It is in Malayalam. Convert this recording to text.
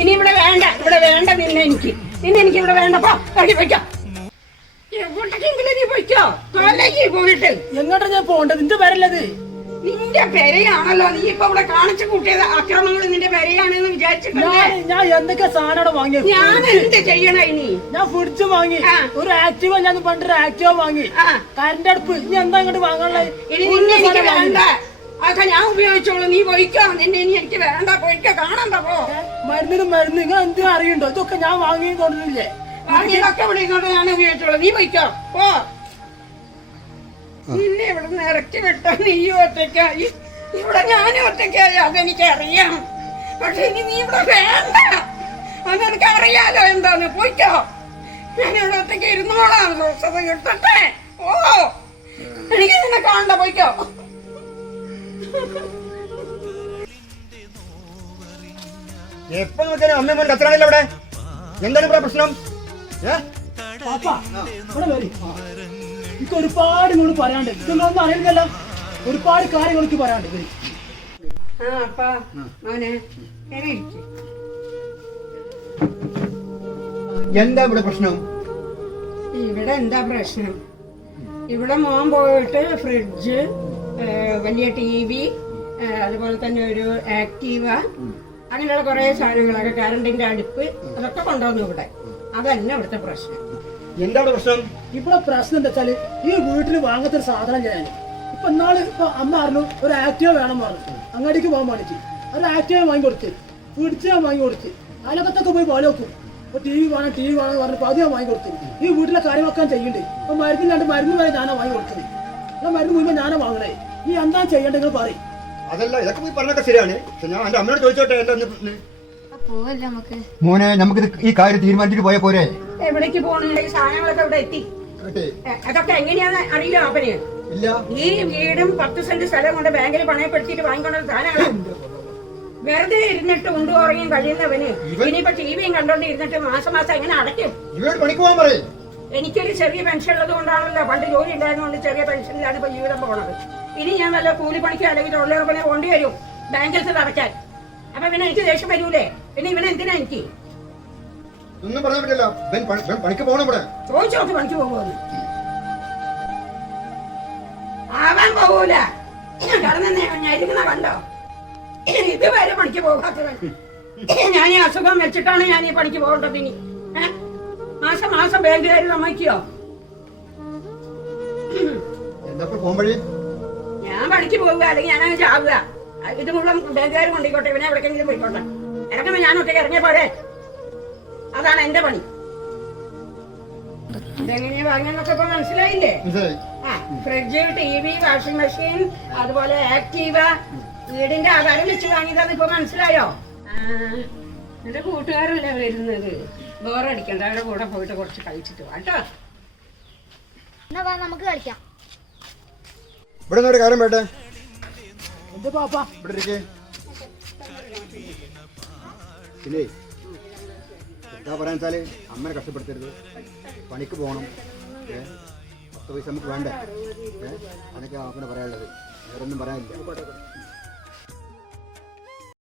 ഇനി ഇവിടെ വേണ്ട, ഇവിടെ വേണ്ട നിന്നെ എനിക്ക് ഇവിടെ വേണ്ടപ്പോ പോയിക്കോ. എങ്ങോട്ടെങ്കിലും നീ പോയിക്കോ, പോയിട്ട്. എങ്ങോട്ടാ ഞാൻ പോകണ്ടത്? നിന്റെ പേരല്ലത്. നിന്റെ പെരയാണല്ലോ. നീ ഇപ്പൊ ഇവിടെ കാണിച്ചു കൂട്ടിയത് അക്രമങ്ങൾ നിന്റെ പെരയാണെന്ന് വിചാരിച്ചിട്ടല്ലേ? ഞാൻ എന്തൊക്കെ സാധനം വാങ്ങി? ഞാൻ എന്ത് ചെയ്യണ ഇനി? ഞാൻ ഫ്രിഡ്ജ് വാങ്ങി, ഒരു ആക്റ്റീവ, ഞാൻ പണ്ടൊരു ആക്റ്റീവ വാങ്ങി, കറണ്ട് അടുപ്പ്. ഇനി എന്താ ഇങ്ങോട്ട് വാങ്ങാനുള്ളത്? ഇനി നിന്നെ എനിക്ക് വേണ്ട, അതൊക്കെ ഞാൻ ഉപയോഗിച്ചോളൂ. നീ പോയിക്കോ, നിന്നെ ഇനി എനിക്ക് വേണ്ട. പോയിക്കോ, കാണണ്ട. പോ. മരുന്ന് നിങ്ങൾ എന്തിനും അറിയണ്ടോ? ഇതൊക്കെ ഞാൻ വാങ്ങി തോന്നുന്നില്ലേ? വാങ്ങിയതൊക്കെ ഇവിടെ ഇങ്ങോട്ട് ഞാൻ ഉപയോഗിച്ചോളൂ. നീ പോയിക്കോ, പോ. നിന്നെ ഇവിടെ നിന്ന് ഇറക്കി വിട്ടാ നീ ഒറ്റയ്ക്കായി, ഇവിടെ ഞാനും ഒറ്റയ്ക്കായി. അതെനിക്കറിയാം. പക്ഷെ ഇനി നീ ഇവിടെ വേണ്ട, അതെനിക്ക് അറിയാലോ എന്താന്ന്. പോയിക്കോ, ഞാനിവിടെ ഒറ്റയ്ക്ക് ഇരുന്നോളാം. സ്വസ്ഥത കിട്ടട്ടെ. ഓ, എനിക്ക് നിന്നെ കാണണ്ട. പോയിക്കോ. എപ്പോ നോക്കിയാലും അമ്മ മോൻ കത്തറാണില്ല അവിടെ. എന്താണ് ഇവിടെ പ്രശ്നം? എനിക്ക് ഒരുപാട് നിങ്ങൾ പറയാണ്ട്. നിങ്ങളൊന്നും അറിയില്ലല്ലോ, ഒരുപാട് കാര്യങ്ങൾക്ക് പറയാണ്ട്. എന്താ ഇവിടെ പ്രശ്നം? ഇവിടെ എന്താ പ്രശ്നം? ഇവിടെ മോൻ പോയിട്ട് ഫ്രിഡ്ജ്, വലിയ TV, അതുപോലെ തന്നെ ഒരു ആക്റ്റീവ, അങ്ങനെയുള്ള കുറെ സാധനങ്ങളൊക്കെ, കറണ്ടിന്റെ അടുപ്പ്, അതൊക്കെ കൊണ്ടുവന്നു ഇവിടെ. അതല്ല ഇവിടുത്തെ പ്രശ്നം. എന്താണ് പ്രശ്നം? ഇവിടെ പ്രശ്നം എന്താ വെച്ചാല്, ഈ വീട്ടിൽ വാങ്ങത്തൊരു സാധനം ഞാൻ ഇപ്പൊ ഇന്നാള് അമ്മ പറഞ്ഞു ഒരു ആക്റ്റീവ വേണം പറഞ്ഞു. അങ്ങാടിക്ക് പോകാൻ പാടിച്ച് ഒരു ആക്റ്റീവ വാങ്ങി കൊടുത്ത്, ഫ്രിഡ്ജ് ഞാൻ വാങ്ങി കൊടുത്ത്, അലകത്തൊക്കെ പോയി പോലെ നോക്കും. ഇപ്പൊ TV വേണം പറഞ്ഞപ്പോ അത് ഞാൻ വാങ്ങി കൊടുത്തു. ഈ വീട്ടിലെ കാര്യമൊക്കെ ചെയ്യണ്ടേ? ഇപ്പൊ മരുന്നില്ലാണ്ട് മരുന്ന് വരെ ഞാനാ വാങ്ങി കൊടുത്തത്. ഞാൻ മരുന്ന് മുഴുവൻ ഞാനാ വാങ്ങണേ. ഈ എന്താ ചെയ്യണ്ടേ നിങ്ങൾ പറയും. അതല്ല, ഇതൊക്കെ പോയി പറഞ്ഞൊക്കെ ശരിയാണ്. ഞാൻ എന്റെ അമ്മയോട് ചോദിച്ചോട്ടെ എന്താ മോനെ, നമുക്ക് ഈ കാര്യം തീരുമാനിച്ചിട്ട് പോയാ പോരെ? എവിടേക്ക് പോകണ? ഈ സാധനങ്ങളൊക്കെ ഇവിടെ എത്തി. അതൊക്കെ എങ്ങനെയാന്ന് അറിയില്ല അവന്. ഈ വീടും 10 സെന്റ് സ്ഥലം കൊണ്ട് ബാങ്കിൽ പണയപ്പെടുത്തിയിട്ട് വാങ്ങിക്കൊണ്ട സാധനങ്ങളുണ്ട്. വെറുതെ ഇരുന്നിട്ട് ഉറങ്ങിയും കഴിയുന്നവന് ഇനിയിപ്പോ TVയും കണ്ടോണ്ട് ഇരുന്നിട്ട് മാസം എങ്ങനെ അടയ്ക്കും? എനിക്കൊരു ചെറിയ പെൻഷൻ ഉള്ളത് കൊണ്ടാണല്ലോ, പണ്ട് ജോലി ഉണ്ടായിരുന്നുകൊണ്ട് ചെറിയ പെൻഷനിലാണ് ഇപ്പൊ ജീവിതം പോണത്. ഇനി ഞാൻ വല്ല കൂലിപ്പണിക്കോ അല്ലെങ്കിൽ തൊഴിലുറപ്പിനെ കൊണ്ടു വരും ബാങ്കിലത്തെ അടയ്ക്കാൻ. അപ്പൊ പിന്നെ എനിക്ക് ദേഷ്യം വരൂലേ? പിന്നെ ഇവനെ എന്തിനാ എനിക്ക്? ഒന്നും പറയാൻ പറ്റില്ല. പണിക്ക് പോകണം. ചോദിച്ചോക്ക് പണിക്ക് പോകുമെന്ന്. ആവാൻ പോകൂല. കടന്നിരിക്കുന്ന കണ്ടോ? ഇതുവരെ പണിക്ക് പോകാത്തവൻ. ഞാൻ ഈ അസുഖം വെച്ചിട്ടാണ് ഞാൻ ഈ പണിക്ക് പോകേണ്ടത്. ഇനി മാസം ബാങ്കുകാർ സമ്മതിക്കോ? ഞാൻ പണിക്ക് പോവുക, അല്ലെങ്കിൽ ഞാനങ്ങ് ചാവുക. ഇത് മുഴുവൻ ബാങ്കുകാർ കൊണ്ടിക്കോട്ടെ, ഇവനെ എവിടേക്കെങ്കിലും പോയിക്കോട്ടെ. ഇറങ്ങുമ്പോ ഞാൻ ഒറ്റയ്ക്ക് ഇറങ്ങിയ പോലെ. അതാണ് എന്റെ പണി. ഇതെങ്ങനെയാ വാങ്ങാനൊക്കെ ഇപ്പൊ മനസ്സിലായില്ലേ? ഫ്രിഡ്ജ്, TV, വാഷിംഗ് മെഷീൻ, അതുപോലെ ആക്റ്റീവ, വീടിന്റെ ആധാരം വെച്ച് വാങ്ങിയതാന്ന് ഇപ്പൊ മനസ്സിലായോ? എന്റെ കൂട്ടുകാരല്ലേ വരുന്നത്. ബോറടിക്കണ്ട, അവരുടെ കൂടെ പോയിട്ട് കുറച്ച് കഴിച്ചിട്ട് വാട്ടോ. നമുക്ക് കളിക്കാം. ഇവിടെ ഒരു കാര്യം വേട്ടെ. പിന്നെ എന്താ പറയാൻ വെച്ചാല്, അമ്മനെ കഷ്ടപ്പെടുത്തരുത്. പണിക്ക് പോകണം. 10 പൈസ നമുക്ക് വേണ്ടേ? അതൊക്കെ അമ്മനെ പറയാനുള്ളത്. വേറൊന്നും പറയാനില്ല.